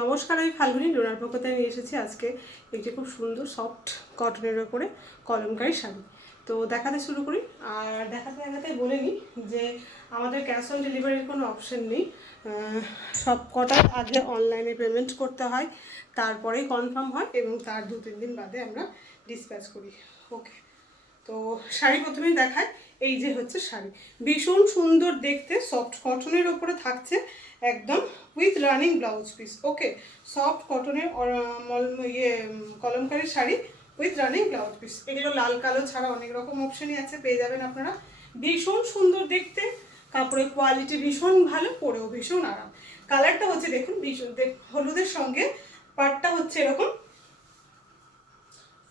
নমস্কার, আমি ফাল্গুনি ডোনার পক্ষতে নিয়ে এসেছি আজকে একটি খুব সুন্দর সফট কটনের ওপরে কলমকারী শাড়ি। তো দেখাতে শুরু করি। আর দেখাতে দেখাতে বলে নিই যে আমাদের ক্যাশ অন ডেলিভারির কোনো অপশন নেই। সব কটার আগে অনলাইনে পেমেন্ট করতে হয়, তারপরেই কনফার্ম হয় এবং তার 2-3 দিন বাদে আমরা ডিসপ্যাচ করি। ওকে, তো শাড়ি প্রথমেই দেখায়। এই যে হচ্ছে শাড়ি, ভীষণ সুন্দর দেখতে, সফট কটনের ওপরে থাকছে একদম with running blouse piece. Okay, soft কটনের kalamkari sari with running blouse piece. এগুলো লাল কালো ছাড়া অনেক রকম অপশনই আছে, পেয়ে যাবেন আপনারা। ভীষণ সুন্দর দেখতে, কাপড়ের কোয়ালিটি ভীষণ ভালো, পরেও ভীষণ আরাম। কালারটা হচ্ছে দেখুন ভীষণ হলুদের সঙ্গে পাটটা হচ্ছে এরকম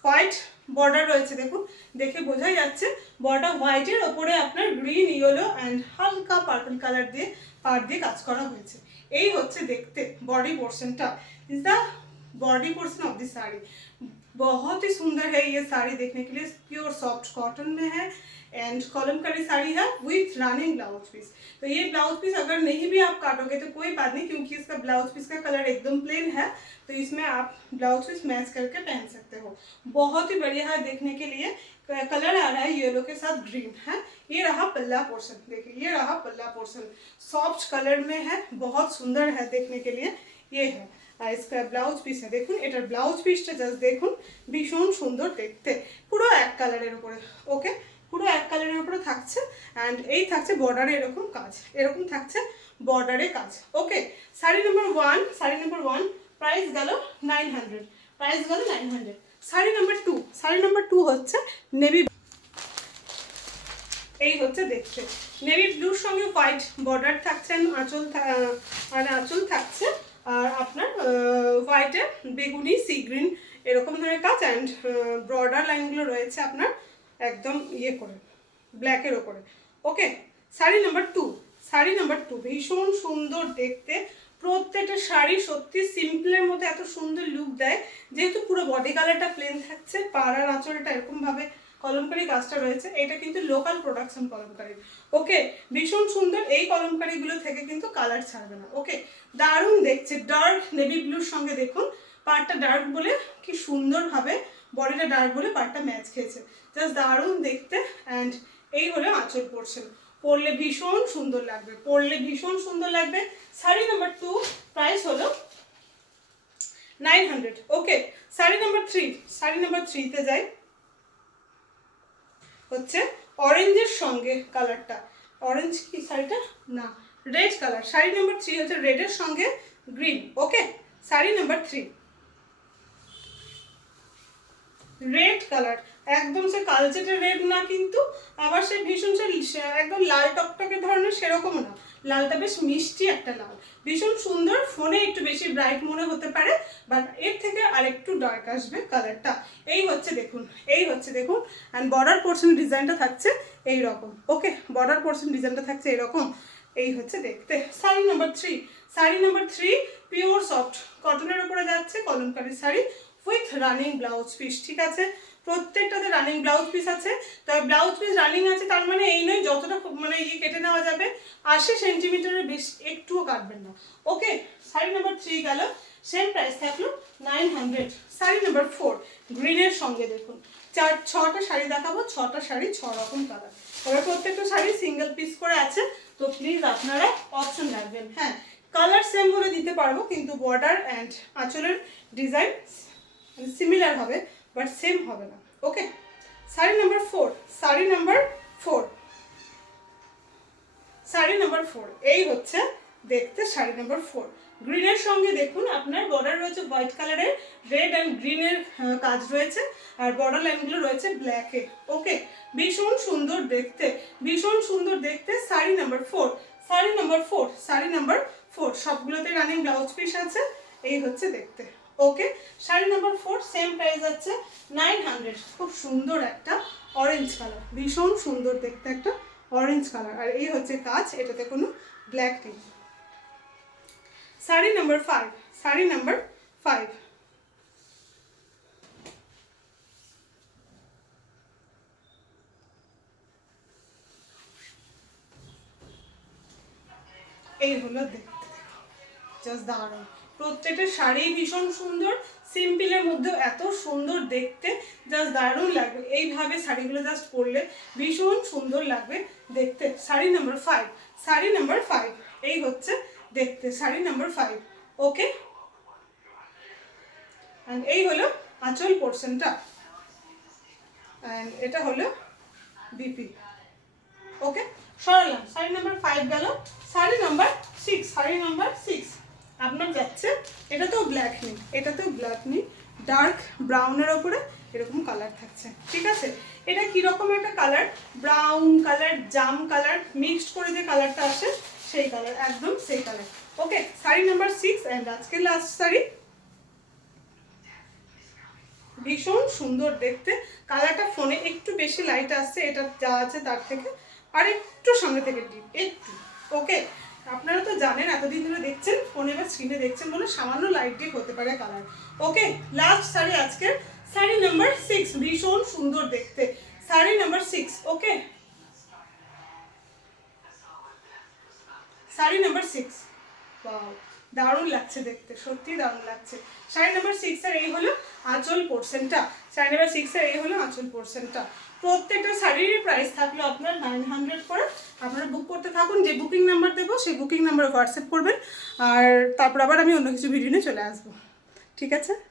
হোয়াইট বর্ডার রয়েছে, দেখুন দেখে বোঝাই যাচ্ছে বর্ডার হোয়াইটের ওপরে আপনার গ্রিন, ইয়েলো অ্যান্ড হালকা পার্পল কালার দিয়ে পাড় দিয়ে কাজ করা হয়েছে। এই হচ্ছে দেখতে बॉडी पोर्शनটা, is the body portion of the sari. बहुत ही सुंदर है ये साड़ी, देखने के लिए प्योर सॉफ्ट कॉटन में है एंड कॉलमकारी साड़ी है विथ रनिंग ब्लाउज पीस। तो ये ब्लाउज पीस अगर नहीं भी आप काटोगे तो कोई बात नहीं, क्योंकि इसका ब्लाउज पीस का कलर एकदम प्लेन है, तो इसमें आप ब्लाउज पीस मैच करके पहन सकते हो। बहुत ही बढ़िया है देखने के लिए। कलर आ रहा है येलो के साथ ग्रीन है। ये रहा पल्ला पोर्शन, देखिए ये रहा पल्ला पोर्शन, सॉफ्ट कलर में है, बहुत सुंदर है देखने के लिए। ये है इसका ब्लाउज पिस है, देखুন এটার ব্লাউজ পিসটা জাস্ট দেখুন, ভীষণ সুন্দর দেখতে, পুরো এক কালারের উপরে। ওকে, পুরো এক কালারের উপরে থাকছে অ্যান্ড এই থাকছে বর্ডারে এরকম কাজ, এরকম থাকছে বর্ডারে কাজ। ওকে, শাড়ি নাম্বার 1 প্রাইস গেল 900, প্রাইস গেল 900। শাড়ি নাম্বার 2 হচ্ছে নেভি, এই হচ্ছে দেখতে নেভি ব্লুর সঙ্গে হোয়াইট বর্ডার থাকছে, আঁচল থাকছে আর আপনার হোয়াইটে বেগুনি সি গ্রিন এরকম ধরনের কাজ অ্যান্ড বর্ডার লাইনগুলো রয়েছে আপনার একদম ইয়ে করে ব্ল্যাকের ওপরে। ওকে, শাড়ি নাম্বার 2 ভীষণ সুন্দর দেখতে। প্রত্যেকটা শাড়ি সত্যি সিম্পলের মধ্যে এত সুন্দর লুক দেয়, যেহেতু পুরো বডি কালারটা প্লেন থাকছে, পাড়ার আঁচলটা এরকমভাবে কলমকারি কাজটা রয়েছে। এটা কিন্তু লোকাল প্রোডাকশন কলমকারি। ওকে, ভীষণ সুন্দর, এই কলমকারিগুলো থেকে কিন্তু কালার ছাড়বে না। ওকে, দারুণ দেখছে, ডার্ক নেভি ব্লুর সঙ্গে দেখুন পাড়টা ডার্ক বলে কি সুন্দরভাবে, বডিটা ডার্ক বলে পাড়টা ম্যাচ খেয়েছে, জাস্ট দারুণ দেখতে। অ্যান্ড এই হলো আঁচল পোর্শন, পরলে ভীষণ সুন্দর লাগবে, শাড়ি নাম্বার 2 প্রাইস হলো 900। ওকে, শাড়ি নাম্বার 3 তে যাই, হচ্ছে অরেঞ্জের সঙ্গে কালারটা, অরেঞ্জ কি শাড়িটা, না রেড কালার। শাড়ি নাম্বার 3 হচ্ছে রেডের সঙ্গে গ্রিন। ওকে, শাড়ি নাম্বার 3 রেড কালার, একদম সে কালচেটে রেড না, কিন্তু আবার সে ভীষণ সে একদম লাল টকটকে ধরনের সেরকমও না, লালটা বেশ মিষ্টি একটা লাল, ভীষণ সুন্দর। ফোনে একটু বেশি ব্রাইট মনে হতে পারে, বাট এর থেকে আর একটু ডার্ক আসবে কালারটা। এই হচ্ছে দেখুন অ্যান্ড বর্ডার পোর্শন ডিজাইনটা থাকছে এই রকম। ওকে, বর্ডার পোর্শন ডিজাইনটা থাকছে এরকম। এই হচ্ছে দেখতে শাড়ি নাম্বার 3 পিওর সফট কটনের উপরে যাচ্ছে Kalamkari sari with running blouse piece. ঠিক আছে, প্রত্যেকটাতে রানিং ব্লাউজ পিস আছে। তবে ব্লাউজ পিস রানিং আছে তার মানে এই নয় যতটা মানে কেটে নেওয়া যাবে, 80 সেন্টিমিটারের বেশি একটুও কাটবেন না। ওকে, শাড়ি নাম্বার 3 গেল, সেম প্রাইস থাকলো 900। শাড়ি নাম্বার 4 গ্রিনের সঙ্গে দেখুন, 6টা শাড়ি দেখাবো, 6টা শাড়ি 6 রকম কালার। তবে প্রত্যেকটা শাড়ি সিঙ্গেল পিস করে আছে, তো প্লিজ আপনারা অপশন রাখবেন। হ্যাঁ, কালার সেম হলে দিতে পারবো, কিন্তু বর্ডার অ্যান্ড আঁচলের ডিজাইন সিমিলার হবে বাট সেম হবে না। ওকে, শাড়ি নাম্বার 4 এই হচ্ছে দেখতে শাড়ি নাম্বার 4 গ্রিনের সঙ্গে দেখুন আপনার বর্ডার রয়েছে হোয়াইট কালারের, রেড অ্যান্ড গ্রিনের কাজ রয়েছে আর বর্ডার লাইনগুলো রয়েছে ব্ল্যাকে। ওকে, ভীষণ সুন্দর দেখতে শাড়ি নাম্বার 4 সবগুলোতে রানিং ব্লাউজ পিস আছে। এই হচ্ছে দেখতে। ওকে, শাড়ি নাম্বার 4 সেম প্রাইস আছে 900। খুব সুন্দর একটা অরেঞ্জ কালার, ভীষণ সুন্দর দেখতে একটা অরেঞ্জ কালার, আর এই হচ্ছে কাজ, এটাতে কোনো ব্ল্যাক নেই। শাড়ি নাম্বার 5 এই হলো দেখতে, জাস্ট দারুণ, প্রত্যেকটা শাড়ি ভীষণ সুন্দর, সিম্পলের মধ্যেও এত সুন্দর দেখতে, জাস্ট দারুণ লাগবে। এইভাবে শাড়িগুলো জাস্ট পরলে ভীষণ সুন্দর লাগবে দেখতে। শাড়ি নাম্বার 5, শাড়ি নাম্বার 5 এই হচ্ছে দেখতে শাড়ি নাম্বার 5। ওকে, অ্যান্ড এই হলো আঁচল পোর্শনটা, অ্যান্ড এটা হলো বিপি। ওকে, সরালাম। শাড়ি নাম্বার 5 গেল। শাড়ি নাম্বার 6, শাড়ি নাম্বার 6 আপনার যাচ্ছে, এটাতেও ব্ল্যাক নেই, এটাতেও ব্ল্যাক নেই, ডার্ক ব্রাউনের ওপরে এরকম কালার থাকছে। ঠিক আছে, এটা কীরকম একটা কালার, ব্রাউন কালার জাম কালার মিক্সড করে যে কালারটা আসে সেই কালার, একদম সেই colour. Okay, sari number 6 and আজকে লাস্ট শাড়ি। ভীষণ সুন্দর দেখতে, কালারটা ফোনে একটু বেশি লাইট আসছে, এটা যা আছে তার থেকে আর একটু সামনে থেকে ডিপ একটু। ওকে, আপনারা তো জানেন এতদিন ধরে দেখছেন ফোনে বা স্ক্রিনে দেখছেন বলে সামান্য লাইট ডিপ হতে পারে কালার। ওকে, লাস্ট শাড়ি আজকের, শাড়ি নাম্বার 6 ভীষণ সুন্দর দেখতে, শাড়ি নাম্বার 6। ওকে, শাড়ি নাম্বার 6, ওয়াও দারুণ লাগছে দেখতে, সত্যি দারুণ লাগছে। শাড়ি নাম্বার 6 এর এই হলো আঁচল পোর্শনটা, শাড়ি নাম্বার 6 এর এই হলো আঁচল পোর্শনটা। প্রত্যেকটা শাড়ির প্রাইস থাকলো আপনার 900 করে। আপনারা বুক করতে থাকুন, যে বুকিং নাম্বার দেবো সেই বুকিং নাম্বারে হোয়াটসঅ্যাপ করবেন, আর তারপর আবার আমি অন্য কিছু ভিডিও নিয়ে চলে আসবো। ঠিক আছে।